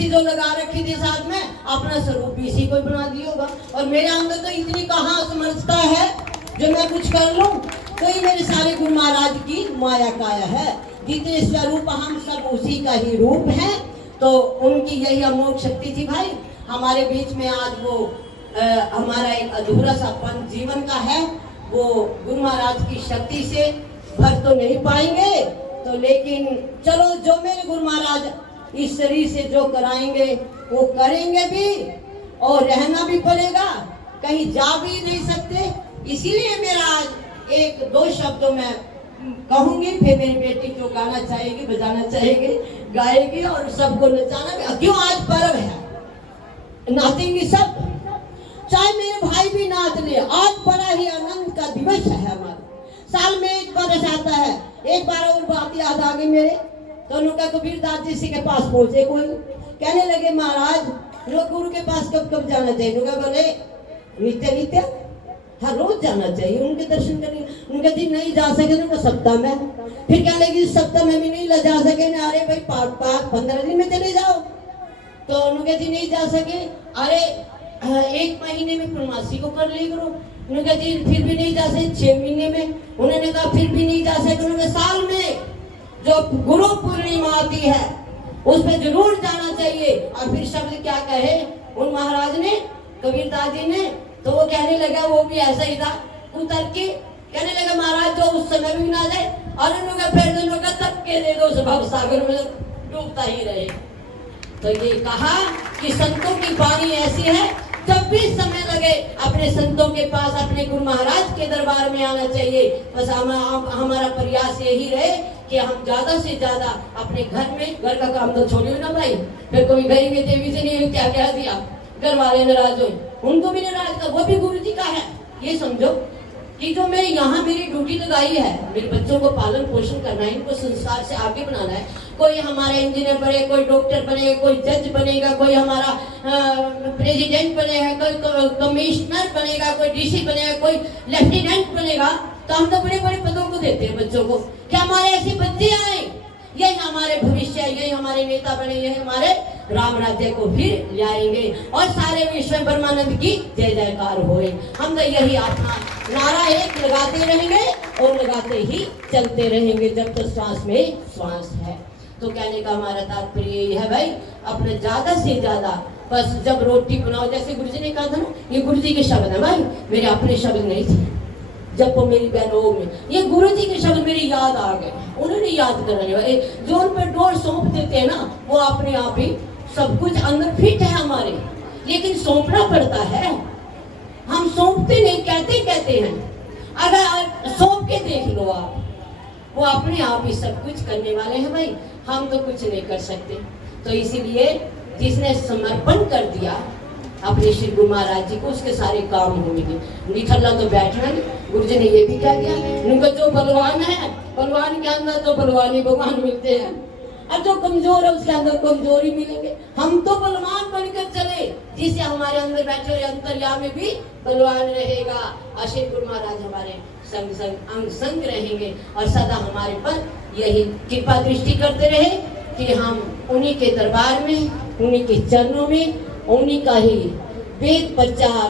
सी जो लगा रखी थी साथ में, अपना स्वरूप इसी को बना दिया होगा। और मेरे अंदर तो इतनी कहाँ समर्थता है जो मैं कुछ कर लूं। तो ये मेरे सारे गुरु महाराज की माया काया है। जितने स्वरूप हम सब उसी का ही रूप है। तो उनकी यही अमोघ शक्ति थी भाई। हमारे बीच में आज वो हमारा एक अधूरा सा पन जीवन का है, वो गुरु महाराज की शक्ति से भर तो नहीं पाएंगे। तो लेकिन चलो, जो मेरे गुरु महाराज इस शरीर से जो कराएंगे वो करेंगे भी, और रहना भी पड़ेगा, कहीं जा भी नहीं सकते। इसीलिए मेरा आज एक दो शब्दों में कहूंगी, फिर मेरी बेटी जो गाना चाहेगी, बजाना चाहेगी, गाएगी और सबको नचाना भी। क्यों आज पर्व है, नाचेंगे सब, चाहे मेरे भाई भी नाच ले। आज बड़ा ही आनंद का दिवस है हमारा। साल में एक बार आता है। एक बार और बात याद आ गई मेरे, तो उनका कबीरदास जी के पास पहुंचे कोई, कहने लगे महाराज लोग गुरु के पास कब कब जाना चाहिए? उनका बोले नित्य नित्य, हर रोज जाना चाहिए उनके दर्शन करने। उनका दिन नहीं जा सके उनका सप्ताह में, फिर क्या लगी सप्ताह में भी नहीं जा सके ना, अरे भाई 15 दिन में चले जाओ। तो उनके दिन नहीं जा सके, अरे 1 महीने में पूर्णमासी को कर ले करो। उनके दिन फिर भी नहीं जा सके 6 महीने में। उन्होंने कहा फिर भी नहीं जा सके, उन्होंने साल में जो गुरु पूर्णिमा आती है उस पर जरूर जाना चाहिए। और फिर शब्द क्या कहे उन महाराज ने, कबीरदास जी ने, तो वो कहने लगा, वो भी ऐसा ही था, उतर के कहने लगा महाराज जो उस समय भी ना जाए, और उन्होंने फिर दोनों का तक के दे दो, भव सागर में डूबता ही रहे। तो ये कहा कि संतों की वाणी ऐसी है, जब भी समय लगे अपने संतों के पास, अपने गुरु महाराज के दरबार में आना चाहिए। बस हमारा प्रयास यही रहे कि हम ज्यादा से ज्यादा अपने घर में, घर का काम तो छोड़िए ना भाई, फिर कोई गई में देवी से नहीं क्या क्या दिया, घर वाले नाराज हुए, उनको भी नाराज कर, वो भी गुरु जी का है। ये समझो कि जो मैं यहाँ मेरी ड्यूटी लगाई है, मेरे बच्चों को पालन पोषण करना है, इनको संस्कार से आगे बनाना है। कोई हमारा इंजीनियर बने, कोई डॉक्टर बनेगा, कोई जज बनेगा, कोई हमारा प्रेसिडेंट बनेगा, कोई कमिश्नर बनेगा, कोई डीसी बनेगा, कोई लेफ्टिनेंट बनेगा। तो हम तो बड़े बड़े पदों को देते हैं बच्चों को कि हमारे ऐसे बच्चे आए, यही हमारे भविष्य, यही हमारे नेता बने, यही हमारे राम राज्य को फिर लाएंगे और सारे विश्व ब्रह्मानंद की जय जयकार होए। हम तो यही अपना नारा एक लगाते रहेंगे और लगाते ही चलते रहेंगे जब तक श्वास में श्वास है। तो कहने का हमारा तात्पर्य यही है भाई, अपने ज्यादा से ज्यादा बस जब रोटी बनाओ, जैसे गुरु जी ने कहा था ना, ये गुरु जी के शब्द है भाई, मेरे अपने शब्द नहीं थे। जब वो मेरी बहनों में ये गुरु जी के शब्द मेरी याद आ गए, उन्होंने याद कराने वाले जो उन पर डोर सौंप देते हैं ना, वो अपने आप ही सब कुछ अंदर फिट है हमारे, लेकिन सौंपना पड़ता है। हम सौंपते नहीं, कहते हैं। अगर सौंप के देख लो आप, वो अपने आप ही सब कुछ करने वाले हैं भाई, हम तो कुछ नहीं कर सकते। तो इसीलिए जिसने समर्पण कर दिया अपने श्री गुरु महाराज जी को, उसके सारे काम होंगे। निठल्ला तो बैठना नहीं, गुरु जी ने ये भी कह दिया, उनका जो बलवान है, बलवान के अंदर तो बलवानी भगवान मिलते हैं, और जो कमजोर है उसके अंदर कमजोरी मिलेंगे। हम तो बलवान बनकर चले, जिससे हमारे अंदर बैठे हुए अंतर्यामी में भी बलवान रहेगा। और श्री गुरु महाराज हमारे संग संग अंग संग रहेंगे और सदा हमारे पर यही कृपा दृष्टि करते रहे कि हम उन्हीं के दरबार में, उन्हीं के चरणों में, उन्हीं का ही वेद प्रचार